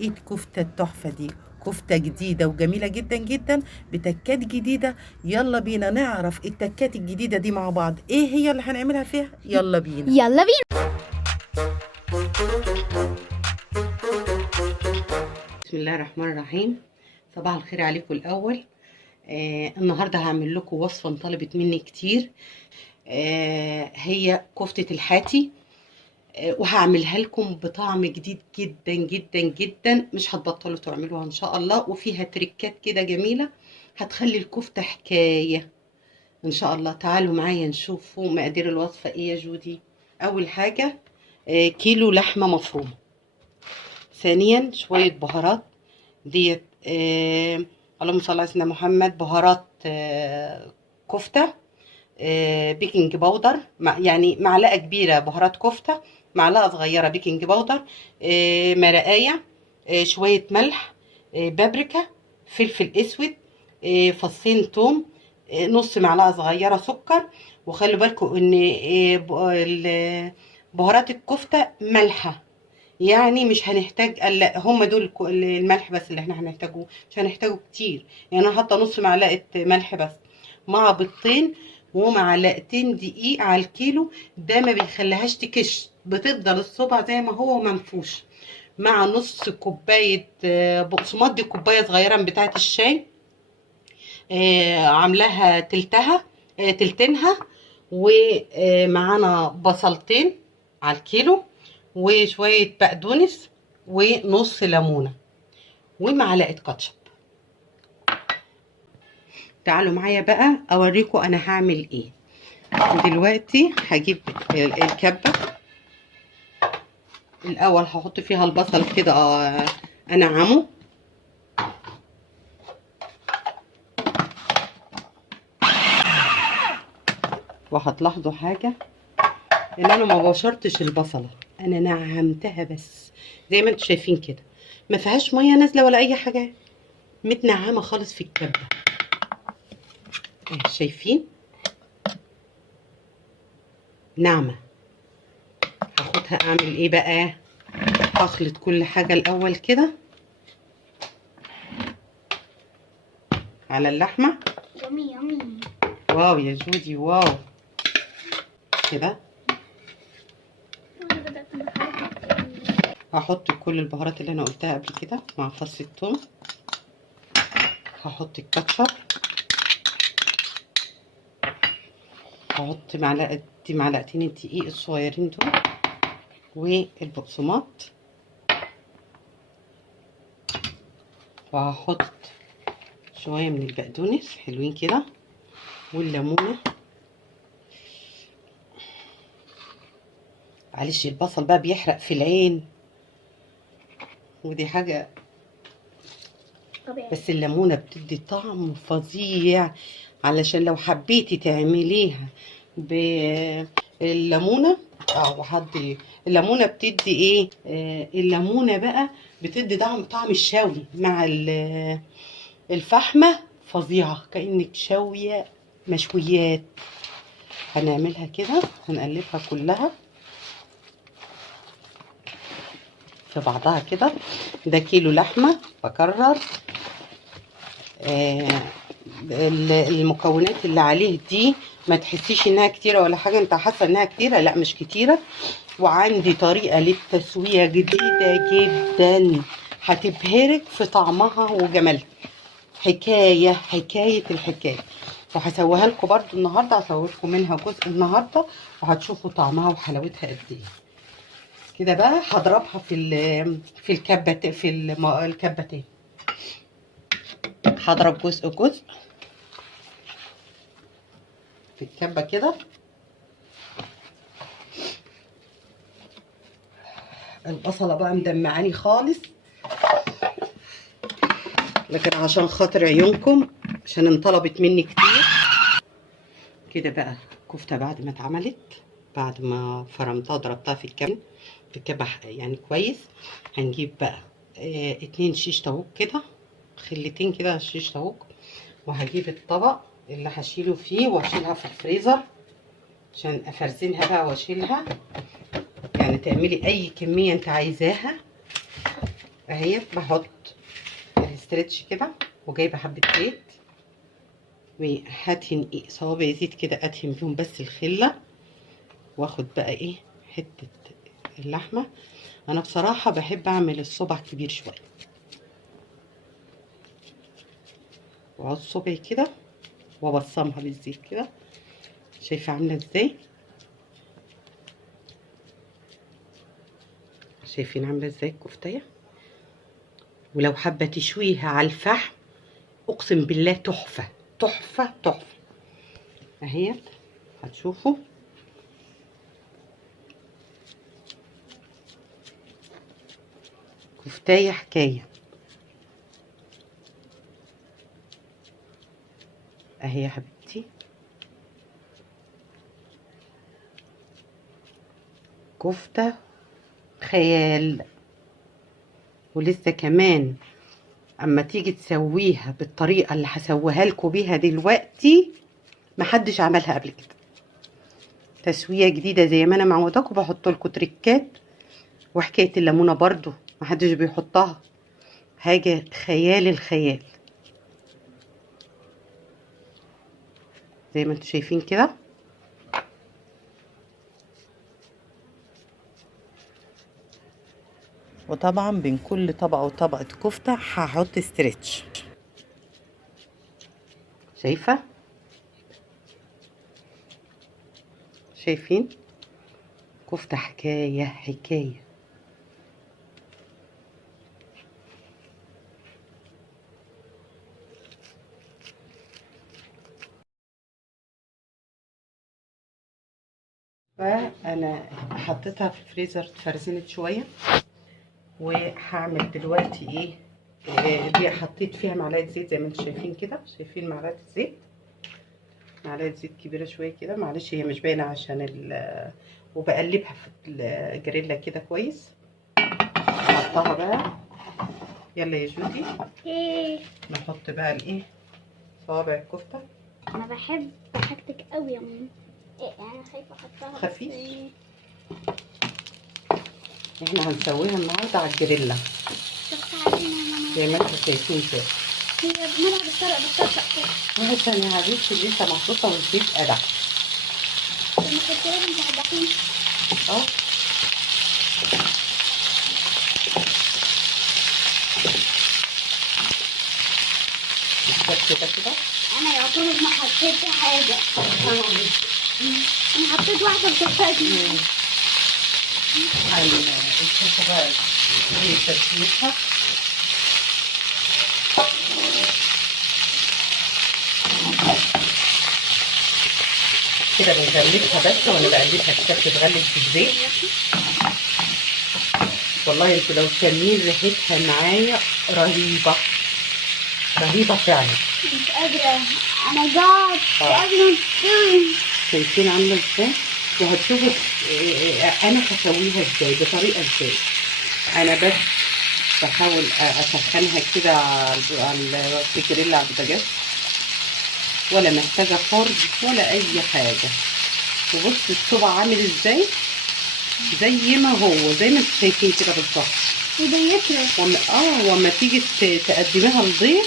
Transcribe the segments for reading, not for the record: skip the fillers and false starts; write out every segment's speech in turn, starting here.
ايه الكفتة التحفة دي؟ كفتة جديدة وجميلة جدا جدا بتكات جديدة. يلا بينا نعرف التكات الجديدة دي مع بعض، ايه هي اللي هنعملها فيها. يلا بينا. يلا بينا. بسم الله الرحمن الرحيم. صباح الخير عليكم الأول. النهاردة هعمل لكم وصفة طلبت مني كتير. هي كفتة الحاتي. وهعملها لكم بطعم جديد جدا جدا جدا، مش هتبطلوا تعملوها ان شاء الله، وفيها تريكات كده جميلة هتخلي الكفتة حكاية ان شاء الله. تعالوا معايا نشوفوا مقادير الوصفة ايه يا جودي. اول حاجة كيلو لحمة مفرومة. ثانيا شوية بهارات ديت، اللهم صل على سيدنا محمد. بهارات كفتة، بيكنج باودر، يعني معلقة كبيرة بهارات كفتة، معلقة صغيرة بيكنج باودر، مرقاية، شوية ملح، بابريكا، فلفل اسود، فصين توم، نص معلقة صغيرة سكر. وخلوا بالكم ان بهارات الكفتة مالحة، يعني مش هنحتاج الا هم دول الملح بس اللي احنا هنحتاجوه، مش هنحتاجه كتير. يعني انا حاطه نص معلقه ملح بس، مع بيضتين ومعلقتين دقيق على الكيلو. ده ما بيخليهاش تكش، بتفضل الصبع زي ما هو منفوش. مع نص كوبايه بقسماط، دي كوبايه صغيره من بتاعه الشاي، عاملاها تلتها، تلتينها. ومعانا بصلتين على الكيلو، وشوية بقدونس، ونص ليمونة، ومعلقة كاتشب. تعالوا معايا بقى اوريكم انا هعمل ايه. دلوقتي هجيب الكبة الاول، هحط فيها البصل كده انعمه. وهتلاحظوا حاجة، ان انا ما بشرتش البصلة، انا نعمتها بس زي ما انتم شايفين كده، ما فيهاش مية نازلة ولا اي حاجة، متنعمة خالص في الكبة. شايفين ناعمة. هاخدها اعمل ايه بقى؟ هخلط كل حاجة الاول كده على اللحمة. يامي يامي. واو يا جودي، واو. كده هحط كل البهارات اللي انا قلتها قبل كده مع فص الثوم. هحط الكاتشب، هحط معلقتين الدقيق الصغيرين دول، والبقسماط، وهحط شوية من البقدونس حلوين كده، والليمونة. معلش البصل بقى بيحرق في العين، ودي حاجة، بس الليمونة بتدي طعم فظيع. علشان لو حبيتي تعمليها بالليمونة او حد، الليمونة بتدي ايه، الليمونة بقى بتدي طعم الشوي مع الفحمة فظيعة، كأنك شاوية مشويات. هنعملها كده، هنقلبها كلها في بعضها كده. ده كيلو لحمة بكرر. المكونات اللي عليه دي ما تحسيش انها كتيرة ولا حاجة، انت حاسة انها كتيرة، لا مش كتيرة. وعندي طريقة للتسوية جديدة جدا هتبهرك في طعمها وجمالها. حكاية الحكاية. وهسويها لكم برضو النهاردة، هسوي لكم منها جزء النهاردة، وهتشوفوا طعمها وحلاوتها قد ايه. كده بقى هضربها في الكبتين. هضرب جزء في الكبة كده. البصلة بقى مدمعاني خالص، لكن عشان خاطر عيونكم، عشان انطلبت مني كتير. كده بقى الكفتة بعد ما اتعملت، بعد ما فرمتها ضربتها في الكبة يعني كويس. هنجيب بقى 2 شيش طاووق كده، خلتين كده شيش طاووق. وهجيب الطبق اللي هشيله فيه واشيلها في الفريزر عشان افرزنها بقى واشيلها. يعني تعملي اي كمية انت عايزاها. اهي بحط الاسترتش كده، وجايبه حبه زيت، وهدهن صوابع زيت كده ادهن بيهم بس الخله، واخد بقى ايه حته اللحمه. انا بصراحه بحب اعمل الصبع كبير شويه، واقعد صبعي كده وابصمها بالزيت كده. شايفه عامله ازاي؟ شايفين عامله ازاي الكفتايه؟ ولو حابه تشويها على الفحم اقسم بالله تحفه تحفه تحفه. اهيت هتشوفوا كفتايه حكايه. اهي يا حبيبتي كفته خيال. ولسه كمان اما تيجي تسويها بالطريقه اللي هسويها لكم بيها دلوقتي محدش عملها قبل كده. تسويه جديده زي ما انا معوداكم، بحط لكم تريكات. وحكايه الليمونه برضو محدش بيحطها، حاجه خيال الخيال زي ما انتم شايفين كده. وطبعا بين كل طبقه وطبقه كفته هحط استرتش. شايفه؟ شايفين؟ كفته حكايه حكايه. فانا حطيتها في الفريزر اتفرزنت شويه، وهعمل دلوقتي ايه. دي حطيت فيها معلقه زيت زي ما انتم شايفين كده. شايفين معلقه الزيت؟ معلقه زيت كبيره شويه كده، معلش هي مش باينه عشان وبقلبها في الجريلا كده كويس. نحطها بقى. يلا يا جودي نحط بقى الايه صوابع الكفته. انا بحب حاجتك قوي يا ماما. انا خايفه احطها خفيف. احنا هنسويها النهارده على الجريلا زي ما انتم شايفين كده. هي بنلعب بالطرق كده. عشان يا حبيبتي لسه محطوطه والزيت قلع. اه كده كده. انا يعتبر ما حطيتش حاجه. انا حطيت واحده بتفاجئني. الكفته بقى هي تسويتها. كده بنغلفها بس، وانا بقلبها كده بتتغلف في الزيت. والله انتوا لو شامين ريحتها معايا رهيبه رهيبه فعلا. مش قادره، انا جعت مش قادره استوي. شايفين عامله ازاي؟ وهتشوفوا انا هسويها ازاي بطريقه ازاي. انا بس بحاول اسخنها كده على الجريل على البوتاجاز، ولا محتاجه فرن ولا اي حاجه. وبص الصبع عامل ازاي، زي ما هو زي ما انتم شايفين كده بالظبط. وبيطرف وما تيجي تقدميها للضيف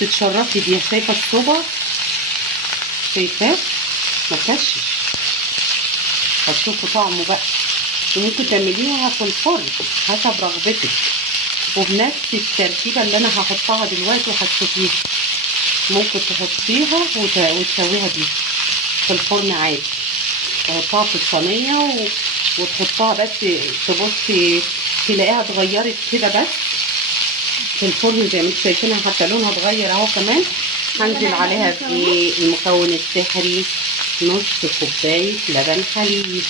تتشرفي بيها. شايفه الصبع؟ شايفاه مكشش. هتشوفوا طعمه بقى. وممكن تعمليها في الفرن حسب رغبتك، وبنفس التركيبه اللي انا هحطها دلوقتي وهتشوفيها. ممكن تحطيها وتسويها بيها في الفرن عادي. تحطها في الصينيه وتحطها بس تبصي تلاقيها اتغيرت كده بس في الفرن زي ما انتم شايفينها. حتى لونها اتغير اهو. كمان هنزل عليها بالمكون السحري نص كوبايه لبن حليب.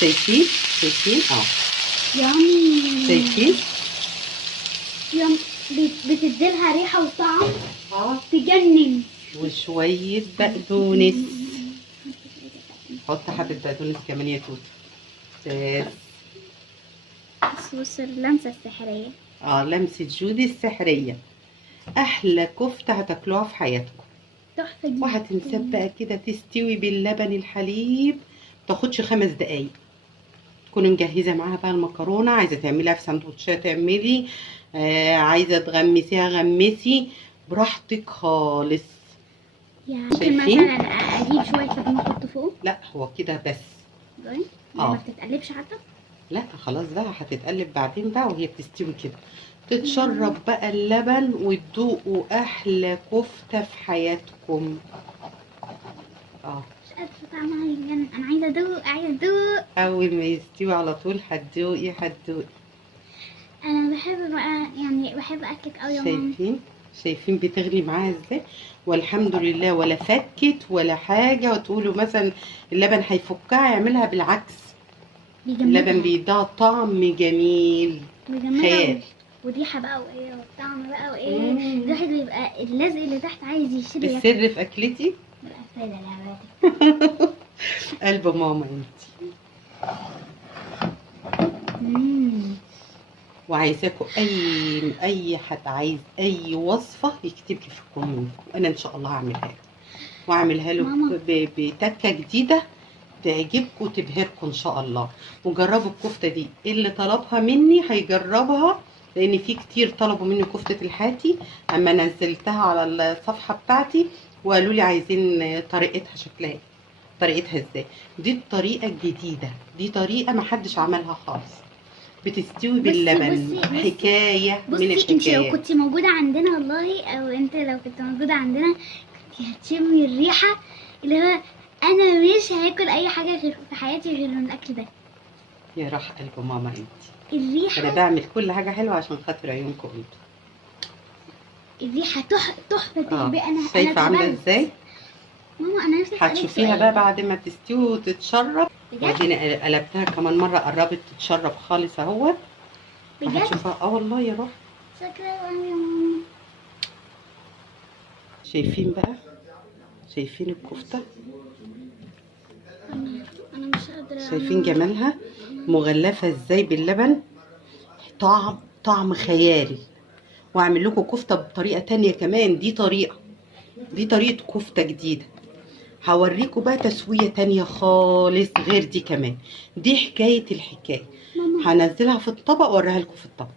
شايفين؟ شايفين؟ يامي. شايفين؟ يام بتديلها ريحه وطعم تجنن. وشويه بقدونس. حط حبه بقدونس كمان يا توته. بص اللمسه السحريه. لمسه جودي السحريه. احلى كفته هتاكلوها في حياتكم. تحفه جدا. وهتنسب بقى كده تستوي باللبن الحليب. متاخدش 5 دقايق. تكوني مجهزه معاها بقى المكرونه، عايزه تعمليها في سندوتشات اعملي، عايزه تغمسيها غمسي، براحتك خالص. يعني ممكن شايفين؟ مثلا اجيب شويه لبن احطه فوق. لا هو كده بس. يعني ما بتتقلبش حتى. لا خلاص بقى هتتقلب بعدين بقى وهي بتستوي كده. تتشرب بقى اللبن وتدوقوا احلى كفته في حياتكم. مش قادره طعمها يجنن، انا عايزه ادوق عايزه ادوق. اول ما يستوي على طول هتدوقي. انا بحب بقى يعني بحب اكلك قوي يا ماما. شايفين بتغلي معاها ازاي؟ والحمد لله ولا فكت ولا حاجه. وتقولوا مثلا اللبن هيفكها، يعملها بالعكس. اللبن بيديها طعم جميل خيال. وريحه بقى وايه والطعم بقى وايه. الواحد بيبقى اللزق اللي تحت عايز يشرب. السر في اكلتي بالقفاله لعباتك. قلب ماما انتي. وعايزاكم اي حد عايز اي وصفه يكتب لي في الكومنت، انا ان شاء الله هعملها له، واعملها له بتكه جديده تعجبكم وتبهركم ان شاء الله. وجربوا الكفته دي، اللي طلبها مني هيجربها، لان في كتير طلبوا مني كفته الحاتي اما نزلتها على الصفحه بتاعتي وقالوا لي عايزين طريقتها شكلها طريقتها ازاي. دي الطريقه الجديده، دي طريقه ما حدش عملها خالص، بتستوي باللبن. حكايه من الحكايات. انت لو كنت موجوده عندنا والله، او انت لو كنت موجوده عندنا كنت هتشمي الريحه اللي هو انا مش هاكل اي حاجه غير في حياتي غير من الاكل ده. يا راح قلب ماما انت. الريحه انا بعمل كل حاجه حلوه عشان خاطر عيونكم انتوا. الريحه تحفه. انا شايفه عامله ازاي؟ ماما انا نفسي هتشوفيها بقى بعد ما تستوي وتتشرب. وبعدين قلبتها كمان مره، قربت تتشرب خالص اهو. هتشوفها. والله يا روح. شكرا يا ماما. شايفين بقى؟ شايفين الكفته؟ انا مش قادره. شايفين جمالها مغلفه ازاي باللبن؟ طعم خيالي. واعمل لكم كفته بطريقه تانية كمان. دي طريقه كفته جديده. هوريكم بقى تسويه تانية خالص غير دي كمان. دي حكايه الحكايه. هنزلها في الطبق واوريها لكم في الطبق.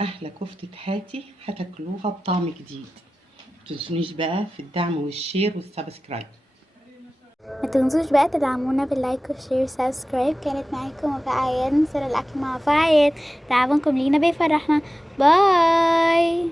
احلى كفته حاتي هتاكلوها بطعم جديد. متنسونيش بقى في الدعم والشير والسبسكرايب. ما تنسوش بقى تدعمونا باللايك والشير والسبسكرايب. كانت معاكم وفاء عياد، نصر الاكل مع وفاء عياد. تعاونكم لينا بيفرحنا. باي.